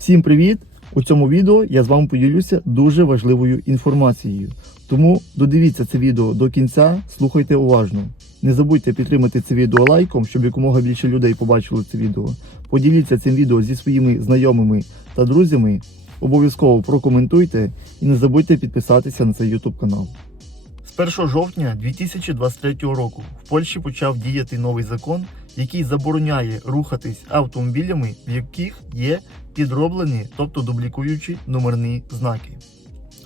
Всім привіт! У цьому відео я з вами поділюся дуже важливою інформацією. Тому додивіться це відео до кінця, слухайте уважно. Не забудьте підтримати це відео лайком, щоб якомога більше людей побачили це відео. Поділіться цим відео зі своїми знайомими та друзями. Обов'язково прокоментуйте і не забудьте підписатися на цей YouTube канал. З 1 жовтня 2023 року в Польщі почав діяти новий закон, який забороняє рухатись автомобілями, в яких є підроблені, тобто дублікуючі номерні знаки.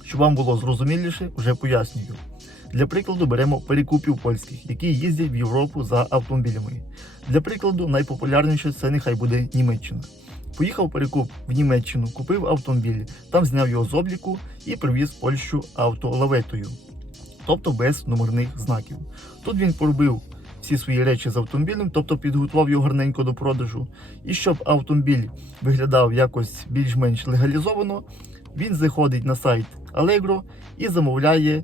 Щоб вам було зрозуміліше, вже пояснюю. Для прикладу беремо перекупів польських, які їздять в Європу за автомобілями. Для прикладу, найпопулярніше це нехай буде Німеччина. Поїхав перекуп в Німеччину, купив автомобіль, там зняв його з обліку і привіз Польщу автолаветою, тобто без номерних знаків. Тут він поробив всі свої речі з автомобілем, тобто підготував його гарненько до продажу. І щоб автомобіль виглядав якось більш-менш легалізовано, він заходить на сайт Allegro і замовляє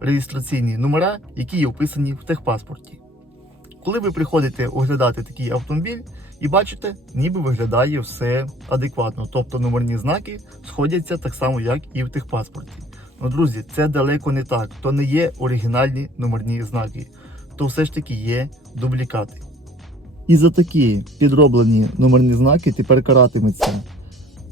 реєстраційні номера, які є вписані в техпаспорті. Коли ви приходите оглядати такий автомобіль і бачите, ніби виглядає все адекватно, тобто номерні знаки сходяться так само, як і в техпаспорті. Ну, друзі, це далеко не так. То не є оригінальні номерні знаки, то все ж таки є дублікати. І за такі підроблені номерні знаки тепер каратиметься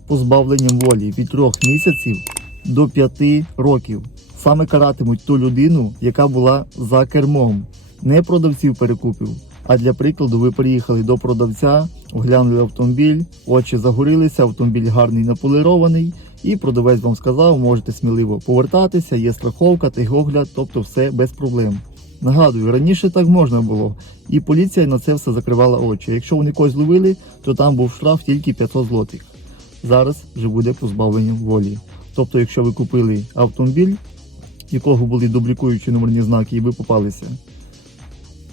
позбавленням волі від 3 місяців до 5 років. Саме каратимуть ту людину, яка була за кермом, не продавців перекупів. А для прикладу, ви приїхали до продавця, оглянули автомобіль, очі загорілися, автомобіль гарний наполірований, і продавець вам сказав, можете сміливо повертатися, є страховка, техогляд, тобто все без проблем. Нагадую, раніше так можна було, і поліція на це все закривала очі. Якщо вони когось ловили, то там був штраф тільки 500 злотих. Зараз вже буде позбавлення волі. Тобто, якщо ви купили автомобіль, якого були дублікуючі номерні знаки, і ви попалися,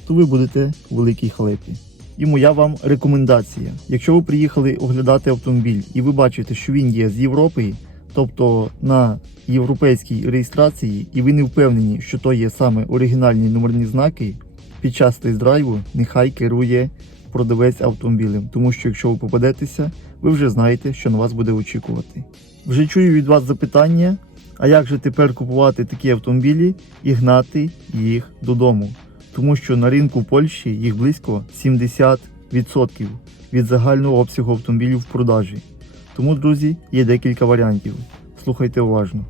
то ви будете у великій халепі. І моя вам рекомендація. Якщо ви приїхали оглядати автомобіль і ви бачите, що він є з Європи, тобто на європейській реєстрації, і ви не впевнені, що то є саме оригінальні номерні знаки, під час тест-драйву нехай керує продавець автомобілем, тому що якщо ви попадетеся, ви вже знаєте, що на вас буде очікувати. Вже чую від вас запитання, а як же тепер купувати такі автомобілі і гнати їх додому? Тому що на ринку Польщі їх близько 70% від загального обсягу автомобілів в продажі. Тому, друзі, є декілька варіантів. Слухайте уважно.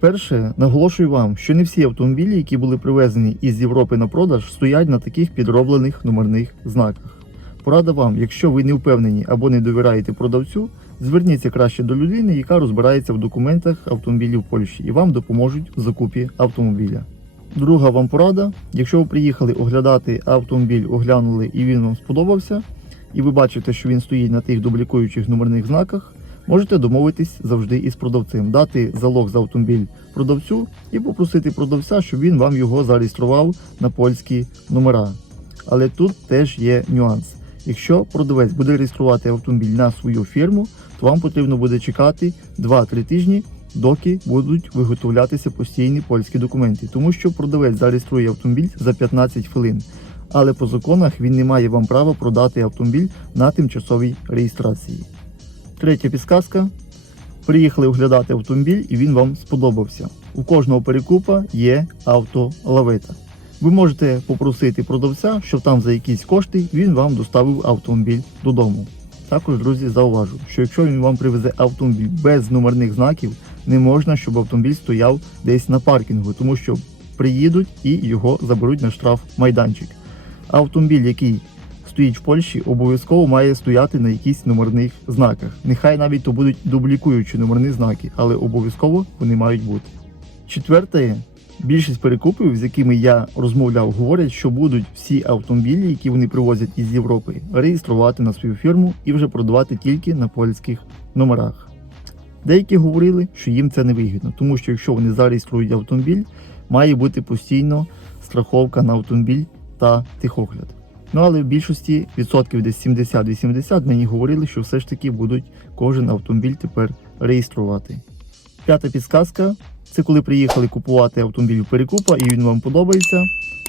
Перше, наголошую вам, що не всі автомобілі, які були привезені із Європи на продаж, стоять на таких підроблених номерних знаках. Порада вам, якщо ви не впевнені або не довіряєте продавцю, зверніться краще до людини, яка розбирається в документах автомобілів Польщі, і вам допоможуть в закупі автомобіля. Друга вам порада: якщо ви приїхали оглядати автомобіль, оглянули і він вам сподобався, і ви бачите, що він стоїть на тих дублікуючих номерних знаках, можете домовитись завжди із продавцем, дати залог за автомобіль продавцю і попросити продавця, щоб він вам його зареєстрував на польські номера. Але тут теж є нюанс. Якщо продавець буде реєструвати автомобіль на свою фірму, то вам потрібно буде чекати 2-3 тижні, доки будуть виготовлятися постійні польські документи, тому що продавець зареєструє автомобіль за 15 хвилин. Але по законах він не має вам права продати автомобіль на тимчасовій реєстрації. Третя підсказка. Приїхали оглядати автомобіль і він вам сподобався. У кожного перекупа є автолавета. Ви можете попросити продавця, щоб там за якісь кошти він вам доставив автомобіль додому. Також, друзі, зауважу, що якщо він вам привезе автомобіль без номерних знаків, не можна, щоб автомобіль стояв десь на паркінгу, тому що приїдуть і його заберуть на штраф майданчик. Автомобіль, який стоїть в Польщі, обов'язково має стояти на якихось номерних знаках. Нехай навіть то будуть дублікуючі номерні знаки, але обов'язково вони мають бути. Четверте, більшість перекупів, з якими я розмовляв, говорять, що будуть всі автомобілі, які вони привозять із Європи, реєструвати на свою фірму і вже продавати тільки на польських номерах. Деякі говорили, що їм це не вигідно, тому що якщо вони зареєструють автомобіль, має бути постійно страховка на автомобіль та тихогляд. Ну але в більшості відсотків десь 70-80 мені говорили, що все ж таки будуть кожен автомобіль тепер реєструвати. П'ята підсказка це коли приїхали купувати автомобіль у перекупа і він вам подобається.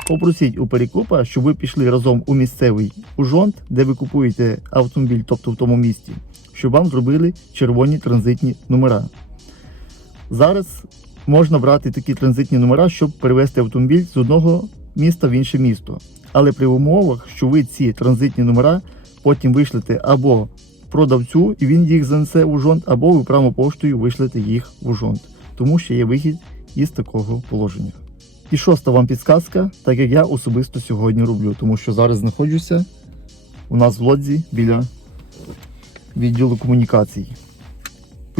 Попросіть у перекупа, щоб ви пішли разом у місцевий ужонт, де ви купуєте автомобіль, тобто в тому місті, щоб вам зробили червоні транзитні номера. Зараз можна брати такі транзитні номера, щоб перевезти автомобіль з одного міста в інше місто. Але при умовах, що ви ці транзитні номера потім вишлете або продавцю, і він їх занесе в ужонт, або ви прямо поштою вишлете їх в ужонт. Тому що є вихід із такого положення. І шоста вам підсказка, так як я особисто сьогодні роблю, тому що зараз знаходжуся у нас в лодзі біля відділу комунікацій.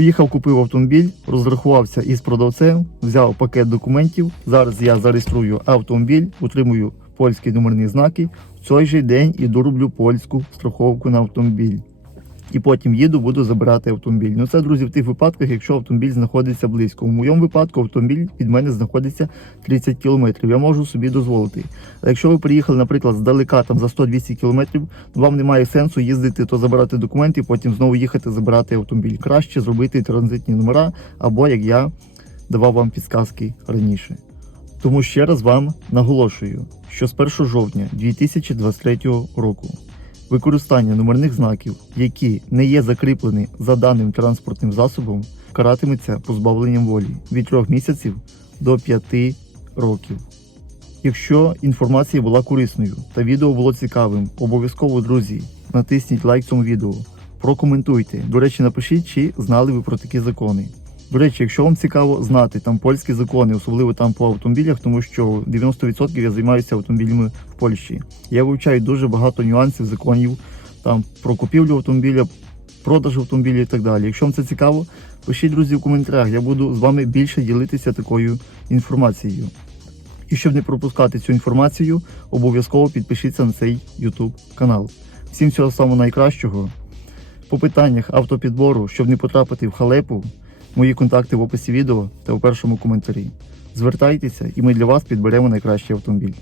Поїхав, купив автомобіль, розрахувався із продавцем, взяв пакет документів. Зараз я зареєструю автомобіль, утримую польські номерні знаки. В цей же день і дороблю польську страховку на автомобіль. І потім їду, буду забирати автомобіль. Ну це, друзі, в тих випадках, якщо автомобіль знаходиться близько. У моєму випадку автомобіль від мене знаходиться 30 кілометрів. Я можу собі дозволити. А якщо ви приїхали, наприклад, здалека там за 100-200 кілометрів, вам немає сенсу їздити, то забирати документи, потім знову їхати забирати автомобіль. Краще зробити транзитні номера, або як я давав вам підсказки раніше. Тому ще раз вам наголошую, що з 1 жовтня 2023 року використання номерних знаків, які не є закріплені за даним транспортним засобом, каратиметься позбавленням волі від 3 місяців до 5 років. Якщо інформація була корисною та відео було цікавим, обов'язково, друзі, натисніть лайк цьому відео, прокоментуйте. До речі, напишіть, чи знали ви про такі закони. До речі, якщо вам цікаво знати там польські закони, особливо там по автомобілях, тому що 90% я займаюся автомобілями в Польщі. Я вивчаю дуже багато нюансів, законів там про купівлю автомобіля, продаж автомобіля і так далі. Якщо вам це цікаво, пишіть друзі в коментарях. Я буду з вами більше ділитися такою інформацією. І щоб не пропускати цю інформацію, обов'язково підпишіться на цей YouTube канал. Всім всього самого найкращого. По питаннях автопідбору, щоб не потрапити в халепу, мої контакти в описі відео та у першому коментарі. Звертайтеся, і ми для вас підберемо найкращий автомобіль.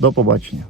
До побачення!